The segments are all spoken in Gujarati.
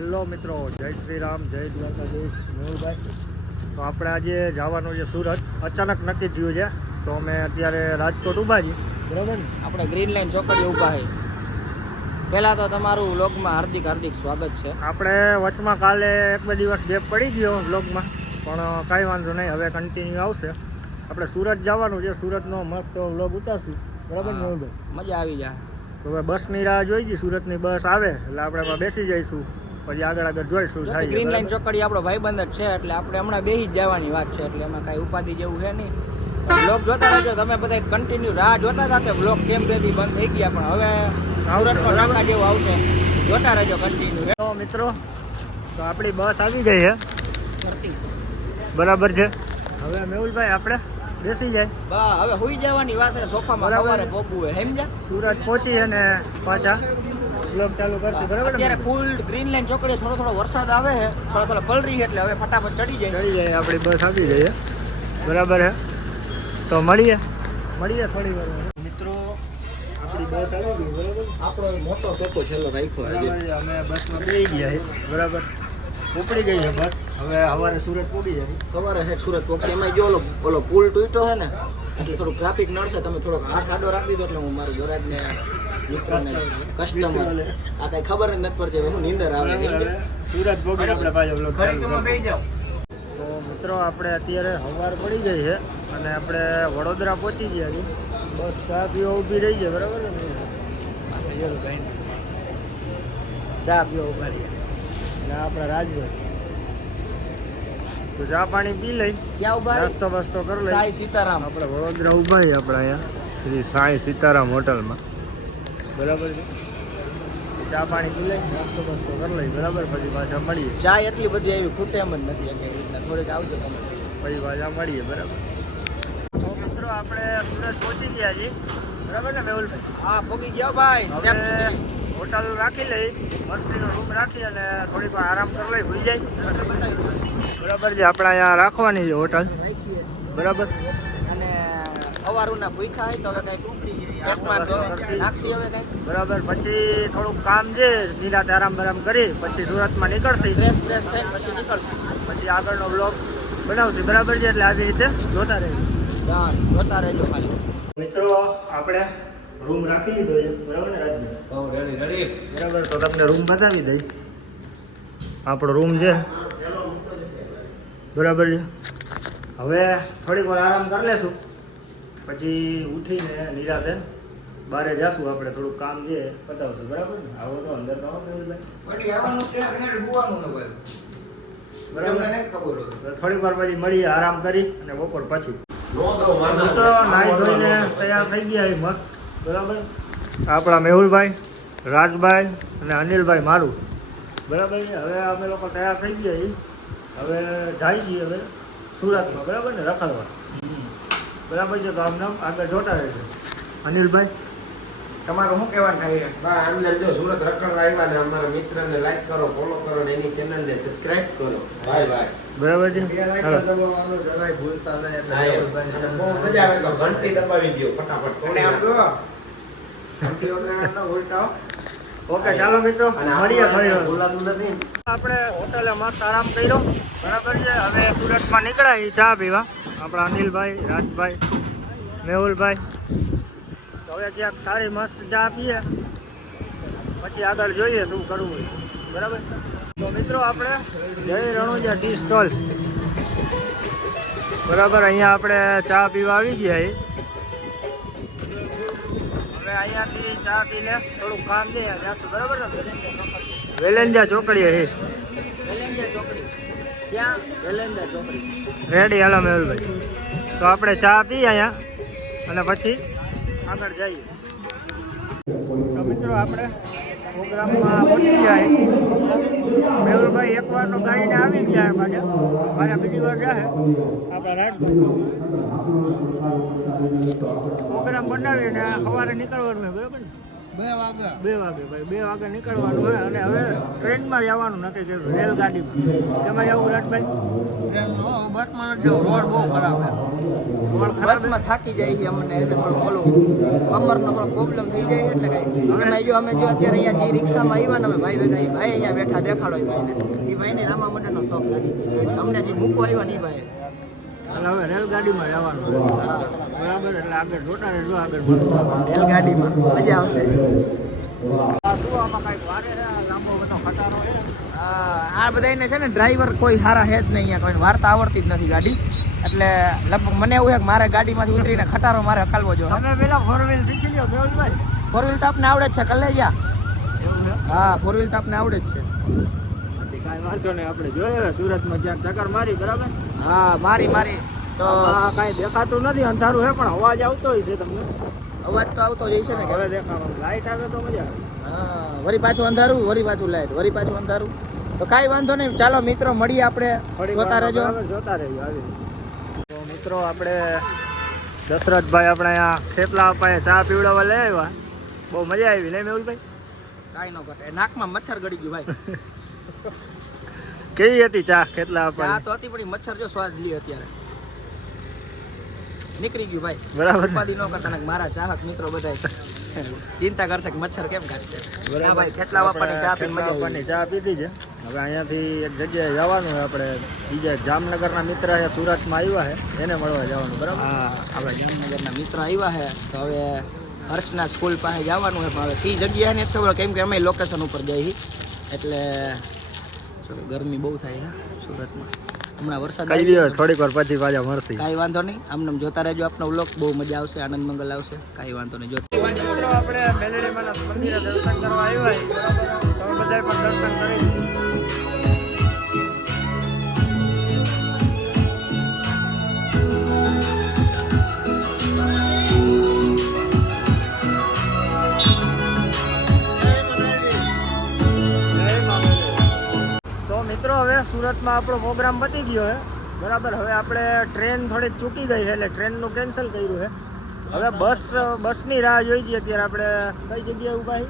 હેલો મિત્રો જય શ્રી રામ જય દ્વારકાધીશ મેહુલભાઈ તો આપણે આજે જવાનું છે સુરત. અચાનક નક્કી થયું છે તો અમે અત્યારે રાજકોટ ઊભા છીએ. બરાબર ને? આપણે ગ્રીન લાઈન ચોકડી ઊભા છે પહેલાં તો તમારું વ્લોગમાં હાર્દિક હાર્દિક સ્વાગત છે. આપણે વચમાં કાલે એક બે દિવસ ગેપ પડી ગયો બ્લોગમાં પણ કાંઈ વાંધો નહીં હવે કન્ટિન્યુ આવશે. આપણે સુરત જવાનું છે સુરતનો મસ્ત વ્લોગ ઉતારશું. બરાબર ને મજા આવી જાય. તો હવે બસની રાહ જોઈ ગઈ સુરતની બસ આવે એટલે આપણે બેસી જઈશું. પછી આગળ આગળ જોઈશું થાય ગ્રીન લાઈન? ચોકડી આપણો ભાઈબંધ જ છે એટલે આપણે હમણાં બેસી જ જવાની વાત છે એટલે એમાં કાંઈ ઉપાધિ જેવું છે નહીં. બ્લોગ જોતા રહેજો તમે બધા કન્ટિન્યુ રાહ જોતા હતા કે બ્લોગ કેમ બેથી બંધ થઈ ગયા પણ હવે સુરતનો. ટાંકા જેવું આવશે. જોતા રહેજો કન્ટિન્યુ મિત્રો તો આપણી બસ આવી ગઈ છે બરાબર છે. હવે મેહુલભાઈ આપણે બેસી જાય. બા હવે હુઈ જવાની વાત છે સોફામાં. સવારે ભોગવું સમજ્યા? સુરત પહોંચી અને પાછા બ્લોગ ચાલુ કરશું બરાબર અત્યારે ફૂલ ગ્રીન લાઈન ચોકડીએ થોડો થોડો વરસાદ આવે છે થોડો થોડો પલરી છે એટલે હવે ફટાફટ ચડી જાય. ચડી જાય આપણી બસ આવી જઈએ બરાબર હે તો મળીએ મળીએ થોડી વાર મિત્રો આપણી બસ આવી ગઈ બરાબર? આપણો મોટો સોકો છેલ્લો રાખ્યો આજે. અમે બસમાં બેસી ગયા બરાબર? ઉપડી ગઈ છે બસ હવે સવારે સુરત પૂરી જાય. સવારે હેઠ સુરત પહોંચી એમાં જો ઓલો ઓલો પુલ તૂટ્યો છે ને એટલે થોડું ટ્રાફિક નડશે તમે થોડોક હાથ આડો રાખી દો એટલે હું મારું ગરાજને મિત્રને કસ્ટમર આ કઈ ખબર જ નથી પડતી હું નીંદર આવે સુરત ભોગી આપણે પાછો તો મિત્રો આપણે અત્યારે હવાર પડી ગઈ છે અને આપણે વડોદરા પહોંચી ગયા છીએ. બસ ચા પીવા ઊભી રહી છે બરાબર ને? ચા પીવા ઊભા રહીએ અને આપણે રાજભાઈ. તો ચા પાણી પી લઈ. ક્યાં ઊભા નાસ્તો બાસ્તો કરી લઈ. સાઈ સીતારામ. આપણે વડોદરા ઊભા છીએ આપણે અહીંયા. શ્રી સાંઈ સીતારામ હોટલમાં. બરાબર છે? ચા પાણી પી લઈ નાસ્તો બાસ્તો કરી લઈ બરાબર? પછી પાછા મળીએ. ચા એટલી બધી એવી ખૂટે એમ જ નથી એવી રીતના થોડીક આવજો તમે. પછી પાછા મળીએ બરાબર? મિત્રો આપણે સુરત પહોંચી ગયા છીએ. બરાબર ને મેહુલભાઈ? હા પહોંચી ગયો ભાઈ હોટલ રાખી લઈ મસ્તીનો રૂમ રાખી અને થોડીક આરામ કરી લઈ ભૂલી જાય. બરાબર છે આપણે અહીંયા રાખવાની છે હોટલ. બરાબર? અને અવારુના ભૂખા હોય તો હવે કઈ પેટમાં તો નાખશી હવે કઈ બરાબર પછી થોડુંક કામ છે નિરાતે આરામ બરામ કરી પછી સુરતમાં નીકળશે. ફ્રેશ ફ્રેશ થઈ પછી નીકળશે. પછી આગળનો બ્લોગ બનાવશું. બરાબર છે એટલે આવી રીતે જોતા રહેજો. જોતા રહેજો ખાલી. મિત્રો આપણે રૂમ રાખી લીધો છે. બરાબર ને રાજભાઈ? બરાબર તો તમને રૂમ બતાવી દઈ. આપણો રૂમ છે. બરાબર છે. હવે થોડીક વાર આરામ કરી લેશું. પછી ઉઠીને નિરાતે બહારે જાશું આપણે થોડુંક કામ છે પતાવશું બરાબર ને? આવો તો અંદર તો બરાબર? તો થોડીક વાર પછી મળીએ આરામ કરી અને બપોર પછી. નાહી. ધોઈને તૈયાર થઈ ગયા મસ્ત. બરાબર? આપણા મેહુલભાઈ રાજભાઈ અને અનિલભાઈ મારું. બરાબર છે? હવે અમે લોકો તૈયાર થઈ ગયા હવે જાય છીએ હવે સુરતમાં બરાબર ને? રખડવા. બરાબર છે આમ આગળ જોતા રહેજો. અનિલભાઈ? તમારું શું કહેવાનું થાય બા અમને જો સુરત રખડવા આવ્યા ને અમારા મિત્રને લાઈક કરો ફોલો કરો ને એની ચેનલને સબસ્ક્રાઇબ કરો. Bye bye. બરાબર છે. જરાય ભૂલતા નહીં. બહુ મજા આવે તો ઘંટી દબાવી દો ફટાફટ અને આમ જો ઘંટી વગર ઉલટાઓ ઓકે ચાલો મિત્રો અને મળીએ ફરી વાર બોલાતું નથી. આપણે હોટલે મસ્ત આરામ કર્યો. બરાબર છે હવે સુરતમાં નીકળ્યા ચા પીવા. આપણા અનિલભાઈ, રાજભાઈ, મેહુલભાઈ. હવે ક્યાંક સારી મસ્ત ચા પીએ. પછી આગળ જોઈએ શું કરવું બરાબર? તો મિત્રો આપણે જય રણુજા ટી સ્ટોલ. બરાબર, અહીંયા આપણે ચા પીવા આવી ગયા હવે અહીંયાથી ચા પીને થોડુંક કામ દે. બરાબર ને? વેલેન્જા ચોકડીએ છે વેલેન્જા ચોકડી. ક્યાં? વેલેન્જા ચોકડી. રેડી હાલો મેહુલભાઈ તો આપણે ચા પી અહીંયા અને પછી આગળ જઈએ. તો મિત્રો આપણે પ્રોગ્રામમાં પહોંચી ગયા. મેહુલભાઈ એક વાર તો ગાઈને આવી ગયા માટે મારે બીજી વાર જાય આપણે રાજભાઈ પ્રોગ્રામ બનાવીને સવારે નીકળવાનું બરાબર ને? બે વાગે. બે વાગે ભાઈ બે વાગે નીકળવાનું હોય અને હવે ટ્રેનમાં જવાનું નક્કી કર્યું રેલગાડીમાં. તેમાં જવું રાજભાઈ બસમાં રોડ બહુ ખરાબ છે. બસમાં થાકી જાય છે અમને એટલે થોડું ઓલું કમરનો થોડો પ્રોબ્લેમ થઈ જાય એટલે કઈ. એમાં જો અમે જો અત્યારે અહીંયા જે રિક્ષામાં આવ્યા ને અમે ભાઈ ભેગા ભાઈ અહીંયા બેઠા દેખાડો એ ભાઈને. એ ભાઈને રામા મંડળનો શોખ લાગી ગયો અમને જે મૂકવા આવ્યા ને એ ભાઈ હવે રેલગાડીમાં જવાનું. બરાબર? એટલે આગળ જોતા રહેજો આગળ રેલગાડીમાં. મજા આવશે. આ છે? છે? બધાને છે ને ડ્રાઈવર કોઈ સારા જ નહીં અહીંયા. કોઈ વાર્તા આવડતી જ નથી ગાડી. એટલે લગભગ મને એવું છે કે મારે ગાડીમાંથી ઉતરીને ખટારો મારે હકાલવો જો તમે પેલા ફોર વ્હીલ શીખી મેહુલભાઈ. ફોર વ્હીલ તો આપને આવડે જ છે કલેજા હા ફોર વ્હીલ તો આપને આવડે જ છે. કાંઈ વાંધો નહીં આપણે જોઈએ હવે. સુરતમાં ક્યાંક ચક્કર મારી બરાબર? હા મારી મારી. તો કાંઈ દેખાતું નથી અંધારું છે પણ અવાજ આવતો હોય છે તમને. અવાજ તો આવતો જ છે ને હવે દેખાવાનું. લાઈટ આવે તો મજા આવે. હા વરી પાછું અંધારું વરી પાછું લાઈટ વરી પાછું અંધારું. તો કાંઈ વાંધો નહીં. ચાલો મિત્રો મળીએ આપણે. જોતા રહેજો. જોતા રહેજો આવી તો મિત્રો આપણે દશરથભાઈ આપણે અહીંયા થેપલા પાસે ચા પીવડાવવા લઈ આવ્યા. બહુ મજા આવી નહીં મેહુલભાઈ? કાંઈ ન ઘટે. નાકમાં મચ્છર ગળી ગયું ભાઈ. કેવી હતી ચા? કેટલા ચા તો હતી પણ મચ્છર જો સ્વાદ લી અત્યારે. નીકળી ગયું ભાઈ. બરાબર. ઉત્પાદી ન કરતા મારા ચાહક મિત્રો બધા ચિંતા કરશે કે મચ્છર કેમ કાઢશે બરાબર. ભાઈ ખેટલા વાપરની ચા પીને મજા ખેટલા ચા પીધી છે? હવે અહીંયાથી એક જગ્યાએ જવાનું છે આપણે. બીજા જામનગરના મિત્ર અહીંયા સુરતમાં આવ્યા છે. એને મળવા જવાનું બરાબર? હા આપણે જામનગરના મિત્ર આવ્યા છે. તો હવે હર્ષના સ્કૂલ પાસે જવાનું છે. પણ હવે કઈ જગ્યાએ નથી ખબર કેમ કે અમે લોકેશન ઉપર જઈએ એટલે ગરમી બહુ થાય છે સુરતમાં. હમણાં વરસાદ આવી દો ગયો. થોડીક વાર પછી પાછા મળશે. કાંઈ વાંધો નહીં. આમને જોતા રહેજો આપનો વ્લોગ. બહુ મજા આવશે આનંદ મંગલ આવશે. કાંઈ વાંધો નહીં જોતા આપણે આપણે મેલેડીમાના મંદિરે દર્શન કરવા આવ્યા હોય તમે બધાએ પણ દર્શન કરી મિત્રો હવે સુરતમાં આપણો પ્રોગ્રામ પતી ગયો છે. બરાબર હવે આપણે ટ્રેન થોડીક ચૂકી ગઈ છે એટલે ટ્રેનનું કેન્સલ કર્યું છે. હવે બસ બસની રાહ જોઈ છીએ અત્યારે આપણે. કઈ જગ્યાએ ઊભા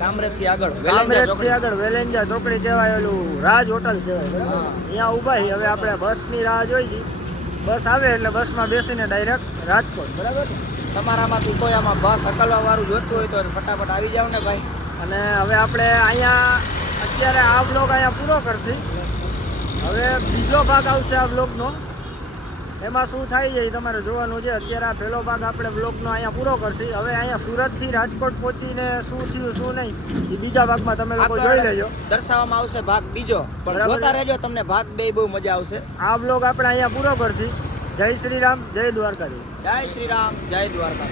કામરેજથી આગળ કામરેજથી આગળ વેલેન્જા ચોકડી કહેવાય ઓલું રાજ હોટલ કહેવાય. અહીંયા ઊભા છીએ હવે આપણે બસની રાહ જોઈ છીએ બસ આવે એટલે બસમાં બેસીને ડાયરેક્ટ રાજકોટ બરાબર? તમારામાંથી કોઈ આમાં બસ હકલવા વાળું જોતું હોય તો ફટાફટ આવી જાવ ને ભાઈ. અને હવે આપણે અહીંયા અત્યારે આ બ્લોગ અહીંયા પૂરો કરશે. હવે બીજો ભાગ આવશે આ બ્લોગનો એમાં શું થાય છે એ તમારે જોવાનું છે. અત્યારે આ પહેલો ભાગ આપણે બ્લોગનો અહીંયા પૂરો કરશી. હવે અહીંયા સુરતથી રાજકોટ પહોંચીને શું થયું શું નહીં એ બીજા ભાગમાં તમે લોકો જોઈ લેજો. દર્શાવવામાં આવશે ભાગ બીજો. પણ. જોતા રહેજો તમને ભાગ બે બહુ મજા આવશે. આ બ્લોગ આપણે અહીંયા પૂરો કરશી. જય શ્રી રામ જય દ્વારકાધીશ. જય શ્રી રામ જય દ્વારકા